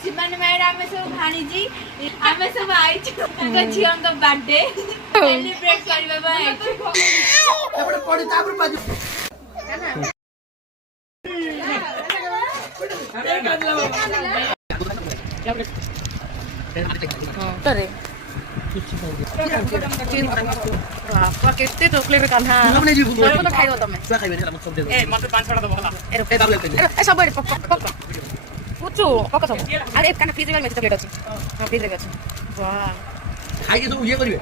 ସେମାନେ ମାଇରା ଆମେ ସବୁ ଭାଣିଜି ଆମେ ସବୁ ଆଇଛୁ ତାଙ୍କ ଝିଅଙ୍କ ବାର୍ଥଡେ ସେଲିବ୍ରେଟ କରିବା ପାଇଁ ଆଇଛୁ। ତାପରେ ପଡି ତାପରେ ପାଜୁ केते चॉकलेट कान्हा तो खाइबो तमे ए मते 5 छडा दबो हला ए सब पूछो पक सब अरे काना फ्रिज में चॉकलेट अछि हां फ्रिज में अछि वाह खाइ के सब ये करिवे